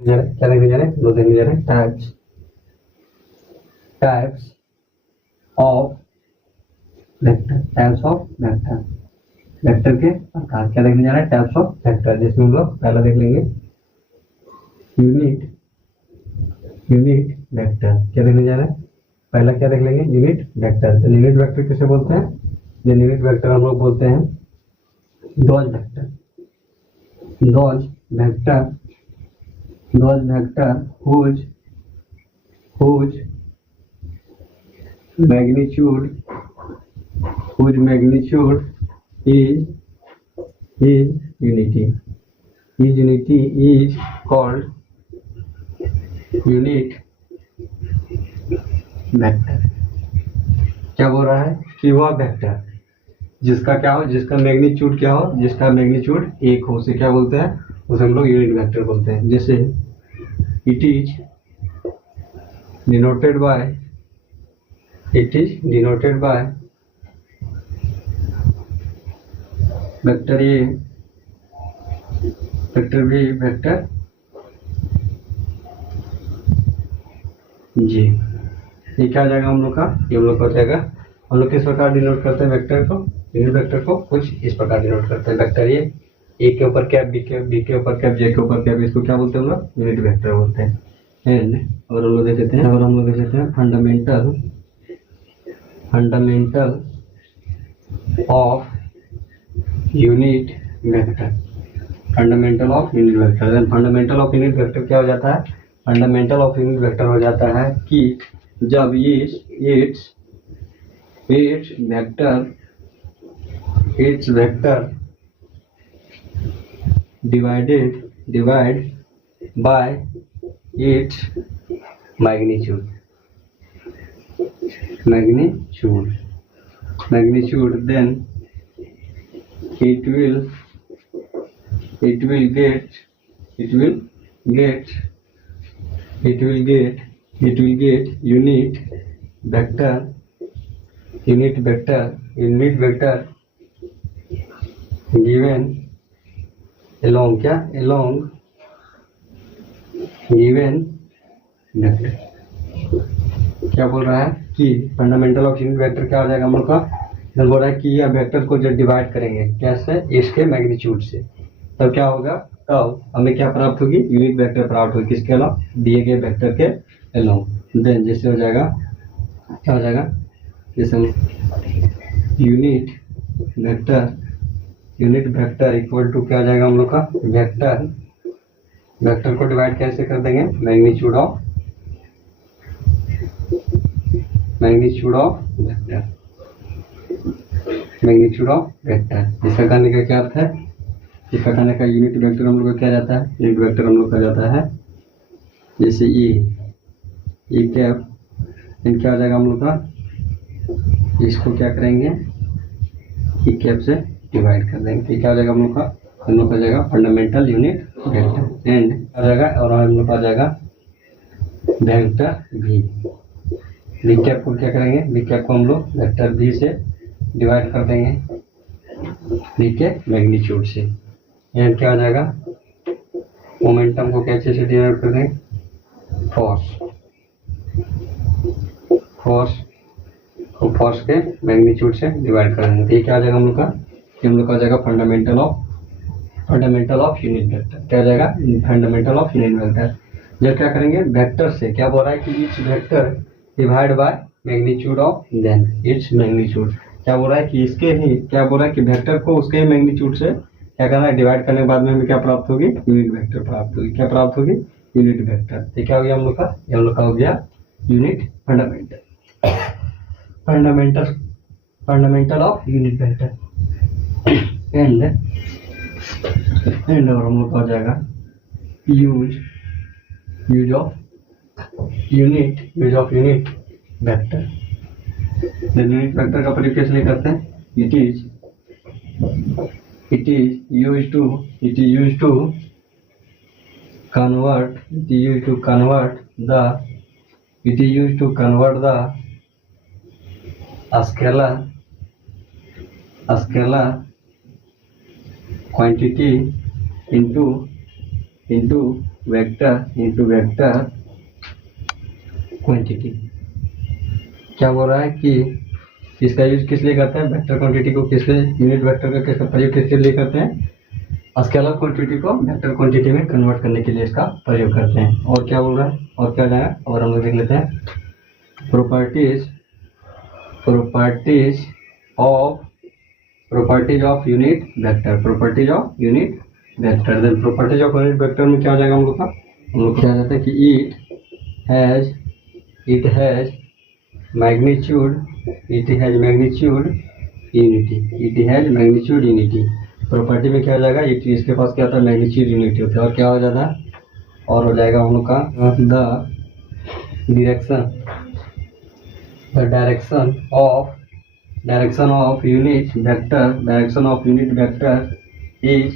क्या देखने जा रहे हैं? दो देखने जा रहे हैं, types of vector, types of vector, vector के प्रकार। क्या देखने जा रहे हैं? टाइप्स ऑफ वेक्टर, जिसमें हम लोग पहला देख लेंगे यूनिट वेक्टर। क्या देखने जा रहे हैं? पहला क्या देख लेंगे? Unit vector. तो यूनिट वेक्टर किसे बोलते हैं? यूनिट वेक्टर हम लोग बोलते हैं those vector. Those vector whose magnitude is unity is called unit vector. क्या बोल रहा है? कि वह वेक्टर जिसका क्या हो, जिसका मैग्नीट्यूड क्या हो, जिसका मैग्नीट्यूड एक हो, उसे क्या बोलते हैं? उसे हम लोग यूनिट वेक्टर बोलते हैं। जैसे it is denoted by vector A, vector B, vector G. ये क्या आ जाएगा हम लोग का? ये हम लोग का हो जाएगा, हम लोग किस प्रकार डिनोट करते हैं वेक्टर को? यूनिट वेक्टर को कुछ इस प्रकार डिनोट करते हैं। वेक्टर ए के ऊपर कैप, बी के ऊपर कैप, जे के ऊपर कैप, इसको क्या बोलते हैं हम लोग? यूनिट वेक्टर बोलते हैं। एंड अगर हम लोग देख लेते हैं fundamental of unit vector. Fundamental of unit vector. Then fundamental of unit vector क्या हो जाता है? फंडामेंटल ऑफ यूनिट वेक्टर हो जाता है कि जब it's vector divide bye its magnitude, then it will get unit vector given along given vector. क्या बोल रहा है कि फंडामेंटल ऑफ यूनिट वेक्टर क्या हो जाएगा हम लोग का? बोल रहा है कि यह वेक्टर को जब डिवाइड करेंगे कैसे? इसके मैग्नीट्यूड से, तब क्या होगा? तब हमें क्या प्राप्त होगी? यूनिट वेक्टर प्राप्त होगी। किसके अलावा? दिए गए वेक्टर के अलावा। देन जैसे हो जाएगा, क्या हो जाएगा? जैसे यूनिट वेक्टर इक्वल टू क्या हो जाएगा हम लोग का? वेक्टर को डिवाइड कैसे कर देंगे? Magnitude of vector. इसका कहने का क्या अर्थ है? इसका कहने का यूनिट वेक्टर हम लोग का क्या जाता है? यूनिट वेक्टर हम लोग का जाता है जैसे ये कैप, इन क्या हो जाएगा हम लोग का? इसको क्या करेंगे? ये कैप से डिवाइड कर देंगे। तो क्या हो जाएगा हम लोग का? हम लोग का जाएगा फंडामेंटल यूनिट वेक्टर। एंड आ जाएगा, और हम लोग का जाएगा वेक्टर भी। बी कैप को क्या करेंगे? बी कैप को हम लोग वेक्टर बी से डिवाइड कर देंगे, बी के मैग्नीट्यूड से। एंड क्या आ जाएगा? मोमेंटम को कैसे से डिवाइड कर देंगे? फोर्स के मैग्नीट्यूड से डिवाइड कर देंगे। तो ये क्या आ जाएगा हम लोग का? हम लोग का जाएगा फंडामेंटल ऑफ यूनिट वेक्टर। क्या जाएगा? Fundamental of unit vector. जब क्या करेंगे? वेक्टर से क्या बोल रहा है कि each vector divide by magnitude of then its magnitude. क्या बोल रहा है कि इसके ही, क्या बोल रहा है कि वेक्टर को उसके मैग्नीट्यूड से क्या करना है? डिवाइड करने के बाद में हमें क्या प्राप्त होगी? यूनिट वेक्टर प्राप्त होगी। क्या प्राप्त होगी? Unit vector. तो क्या हो गया हम लोग का? हम लोग का हो गया unit fundamental of unit vector. And और हम लोग का हो जाएगा use of unit vector. Unit vector का प्रयोग कैसे करते हैं? It is use to convert the scalar quantity into vector quantity. क्या बोल रहा है कि इसका यूज किस लिए करते हैं, वेक्टर क्वांटिटी को किस लिए, यूनिट वेक्टर का किसका प्रयोग किसके लिए करते हैं, स्केलर क्वांटिटी को वेक्टर क्वांटिटी में कन्वर्ट करने के लिए इसका प्रयोग करते हैं। और क्या बोल रहा है, और क्या जाएगा, और हम लोग देख लेते हैं properties of unit vector. Then properties of unit vector में क्या हो जाएगा हम लोग का, हम लोग क्या जाता है कि it has magnitude unity. Property में क्या हो जाएगा, इसके पास क्या होता है, मैग्नीट्यूड यूनिटी होता है। और क्या हो जाता है, और हो जाएगा हम लोग का direction of unit vector is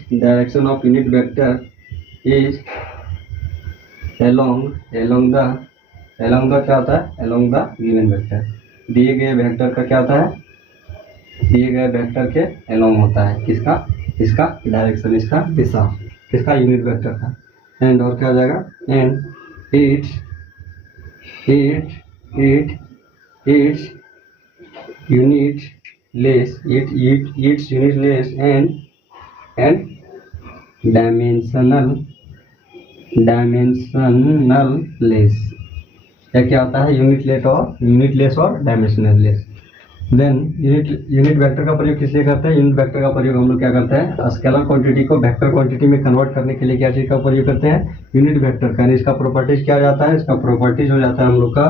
along the क्या होता है, along द गिवन वेक्टर। दिए गए वेक्टर का क्या होता है, दिए गए वेक्टर के along होता है, किसका, इसका डायरेक्शन, इसका दिशा, किसका, यूनिट वेक्टर का। एंड और क्या हो जाएगा, and its unit less and dimensional less. क्या होता है, यूनिट लेस और dimensional less. Then unit vector का प्रयोग किस लिए करते हैं, यूनिट वेक्टर का प्रयोग हम लोग क्या करते हैं, स्केलर क्वांटिटी को वेक्टर क्वांटिटी में कन्वर्ट करने के लिए क्या चीज का प्रयोग करते हैं, यूनिट वेक्टर का। इसका प्रॉपर्टीज क्या जाता है, इसका प्रॉपर्टीज हो जाता है हम लोग का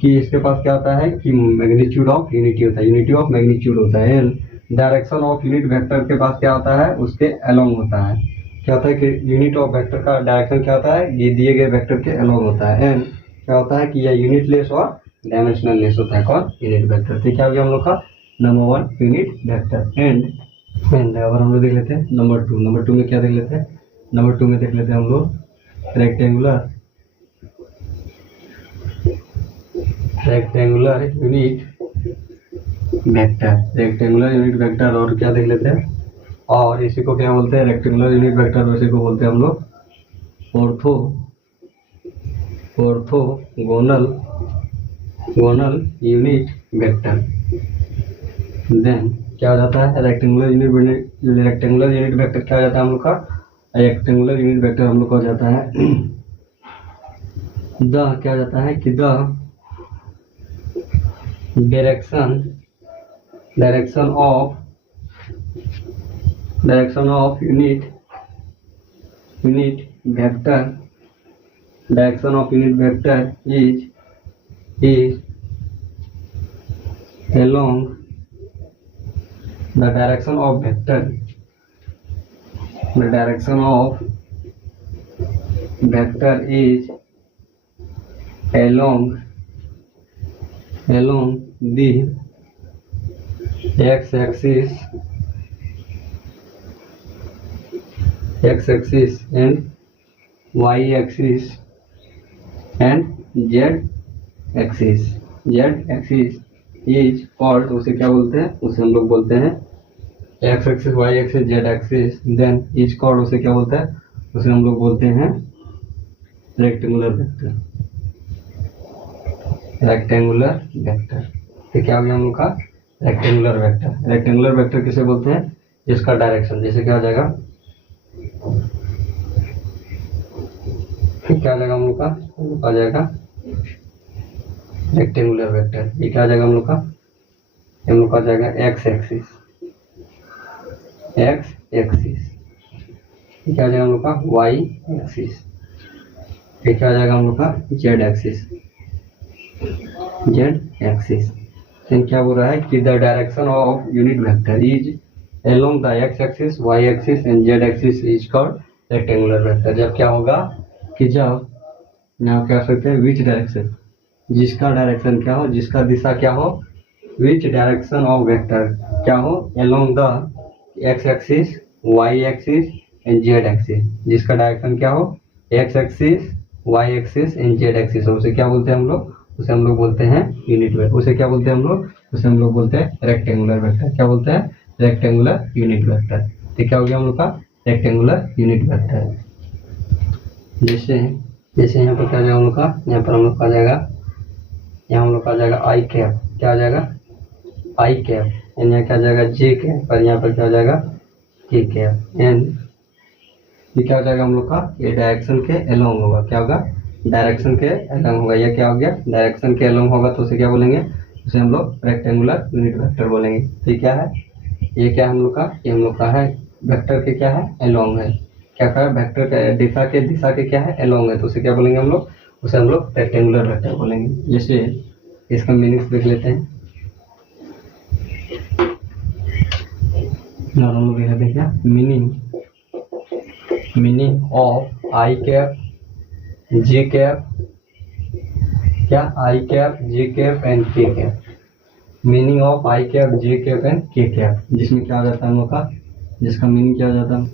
कि इसके पास क्या होता है कि मैग्नीट्यूड ऑफ यूनिटी होता है, यूनिटी ऑफ मैग्नीट्यूड होता है। And direction of unit vector के पास क्या होता है, उसके अलोंग होता है। क्या होता है कि यूनिट ऑफ वेक्टर का डायरेक्शन क्या होता है, ये दिए गए वेक्टर के अलोंग होता है। एंड क्या होता है कि यह यूनिट लेस और डायमेंशनल लेस होता है, कौन, यूनिट वेक्टर। तो क्या हो गया हम लोग का नंबर 1 यूनिट वेक्टर। एंड अगर हम लोग देख लेते हैं नंबर 2 में क्या देख लेते हैं, नंबर 2 में देख लेते हैं हम लोग रेक्टेंगुलर यूनिट वेक्टर। और क्या देख लेते हैं, और इसी को क्या बोलते हैं, रेक्टेंगुलर यूनिट वेक्टर, इसी को बोलते हैं हम लोग ऑर्थोगोनल यूनिट वेक्टर। देन क्या हो जाता है, रेक्टेंगुलर यूनिट वेक्टर क्या हो जाता है हम लोग का, रेक्टेंगुलर यूनिट वेक्टर हम लोग का हो जाता है क्या हो जाता है कि the direction of unit vector is along the direction of vector is along the x-axis and y-axis and z-axis is called, उसे क्या बोलते हैं, उसे हम लोग बोलते हैं x axis, y axis, z axis. Then is called, उसे क्या बोलते हैं, उसे हम लोग बोलते हैं रेक्टेंगुलर वेक्टर। तो क्या हो गया हम लोग का रेक्टेंगुलर वेक्टर किसे बोलते हैं, जिसका डायरेक्शन, जैसे क्या हो जाएगा, क्या आ जाएगा हम लोग का, आ जाएगा रेक्टेंगुलर वेक्टर। ये क्या आ जाएगा हम लोग का आ जाएगा एक्स एक्सिस, ये क्या आ जाएगा हम लोग का वाई एक्सिस, ये क्या आ जाएगा हम लोग का जेड एक्सिस। फिर क्या बोल रहा है कि the direction of unit vector is along the X axis, Y axis and Z axis is called rectangular vector. जब क्या होगा कि जब यहाँ क्या सकते हैं विच डायरेक्शन, जिसका डायरेक्शन क्या हो, जिसका दिशा क्या हो, विच डायरेक्शन ऑफ वेक्टर क्या हो, along the X axis, Y axis and Z axis, जिसका डायरेक्शन क्या हो, X axis, Y axis and Z axis, उसे क्या बोलते हैं हम लोग, उसे हम लोग बोलते हैं यूनिट वेक्टर। उसे क्या बोलते हैं हम लोग, उसे हम लोग बोलते हैं रेक्टेंगुलर वेक्टर। क्या बोलते हैं, रेक्टेंगुलर यूनिट वेक्टर। तो क्या हो गया हम लोग का रेक्टेंगुलर यूनिट वेक्टर। जैसे जैसे यहाँ पर क्या आ जाएगा हम लोग का, यहाँ पर हम लोग का आ जाएगा, यहाँ हम लोग का आ जाएगा आई कैप, क्या आ जाएगा आई कैप, एंड यहाँ क्या आ जाएगा जे कैप, और यहाँ पर क्या आ जाएगा के कैप, एंड ये क्या हो जाएगा हम लोग का, ये डायरेक्शन के अलोंग होगा, क्या होगा डायरेक्शन के अलोंग होगा, यह क्या हो गया डायरेक्शन के अलोंग होगा, तो उसे क्या बोलेंगे, उसे हम लोग रेक्टेंगुलर यूनिट वेक्टर बोलेंगे। तो ये क्या है, ये क्या है हम लोग का, ये हम लोग का है वेक्टर के क्या है अलोंग है, क्या है वेक्टर के दिशा के क्या है अलोंग है, तो उसे क्या बोलेंगे हम लोग, उसे हम लोग रेक्टेंगुलर वेक्टर बोलेंगे। जैसे इसका मीनिंग देख लेते हैं, और हम लोग देख लेते हैं क्या meaning of I cap J cap, क्या आई कैप जे कैप एंड के cap, meaning of I cap J cap and के कैप, जिसमें क्या आ जाता है हम लोग का, जिसका मीनिंग क्या हो जाता है,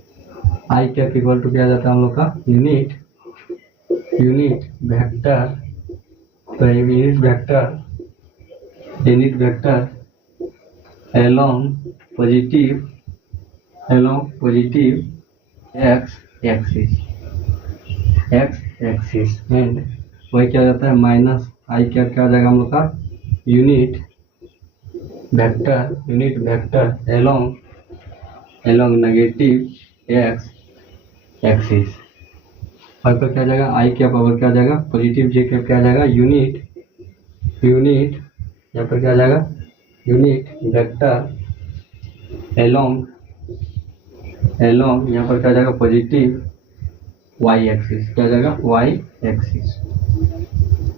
आई कैप इक्वल टू क्या आ जाता है हम लोग का यूनिट वेक्टर, तो unit vector along positive x axis, and वही क्या हो जाता है माइनस आई कैप, क्या हो जाएगा हम लोग का unit vector along negative x axis, और पर क्या आ जाएगा आई कैप, और क्या आ जाएगा पॉजिटिव जे कैप, क्या आ जाएगा यूनिट यहाँ पर क्या आ जाएगा यूनिट वेक्टर along यहाँ पर क्या आ जाएगा पॉजिटिव वाई एक्सिस, क्या आ जाएगा वाई एक्सिस।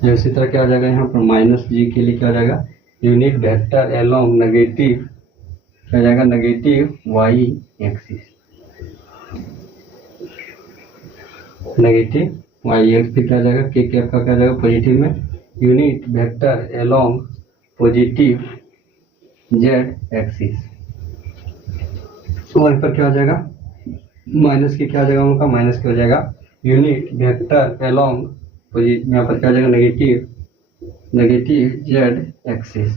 इसी तरह क्या आ जाएगा यहाँ पर माइनस जी के लिए क्या आ जाएगा यूनिट वेक्टर along नेगेटिव, क्या आ जाएगा negative Y axis, negative Y X, फिर क्या आ जाएगा के कैप का क्या आ जाएगा पॉजिटिव में unit vector along positive Z axis, तो वहीं पर क्या हो जाएगा माइनस की क्या आ जाएगा उनका माइनस क्या हो जाएगा यूनिट वेक्टर along यहाँ पर क्या आ जाएगा नेगेटिव जेड एक्सिस,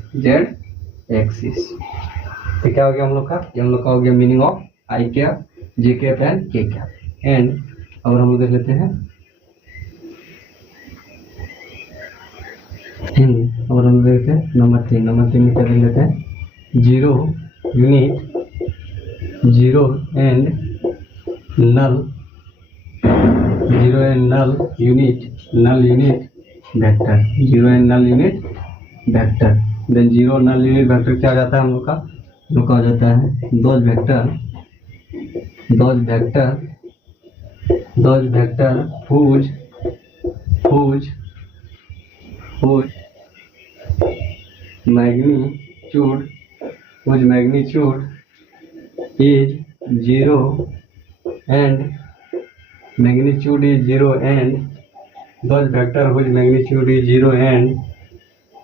तो क्या हो गया हम लोग का, ये हम लोग का हो गया meaning of I cap J cap and के कैप। एंड अब हम लोग देख लेते हैं और हम देखते हैं नंबर 3 में क्या देख लेते हैं zero and null unit vector, zero and null unit vector, then zero null unit vector क्या आ जाता है हम लोग का हो जाता है those vector whose magnitude is zero and those vector whose magnitude is zero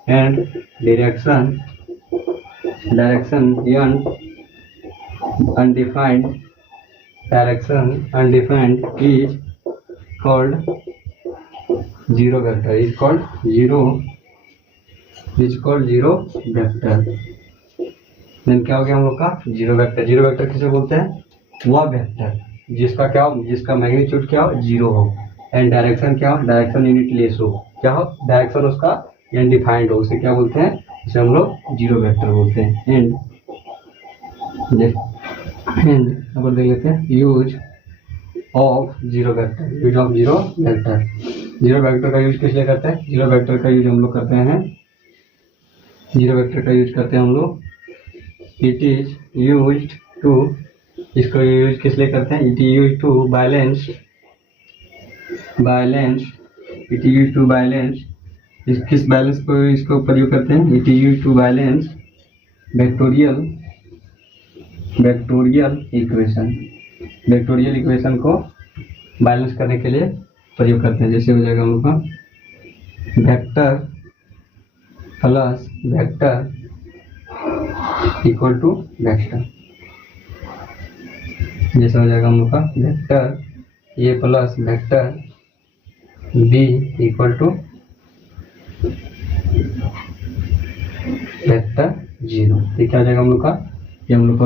and direction undefined is called zero vector, is called zero vector. Then क्या हो गया हम लोग का जीरो वेक्टर किसे बोलते हैं, वह वेक्टर जिसका मैग्नीट्यूड क्या हो जीरो हो, एंड डायरेक्शन क्या हो डायरेक्शन यूनिट लेस हो, क्या हो डायरेक्शन उसका अनडिफाइंड हो, उसे क्या बोलते हैं उसे हम लोग जीरो वेक्टर बोलते हैं। एंड अब देख लेते हैं यूज ऑफ जीरो वेक्टर का यूज किस लिए करते हैं, जीरो वेक्टर का यूज हम लोग करते हैं हम लोग इट इज यूज्ड टू, इसको यूज किस लिए करते हैं, it is used to balance किस बैलेंस को इसको प्रयोग करते हैं, it is used to balance vectorial equation को बैलेंस करने के लिए प्रयोग करते हैं। जैसे हो जाएगा हम लोग का vector plus vector equal to vector, जैसा हो जाएगा हम लोग का vector A plus vector B equal to vector zero, ये क्या हो जाएगा हम लोग का, ये हम लोग का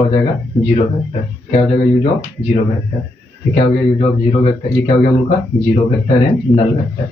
हो जाएगा जीरो वेक्टर, क्या हो जाएगा यूज ऑफ जीरो वेक्टर। तो क्या हो गया, यूज ऑफ जीरो वेक्टर, ये क्या हो गया हम लोग का zero vector and null vector.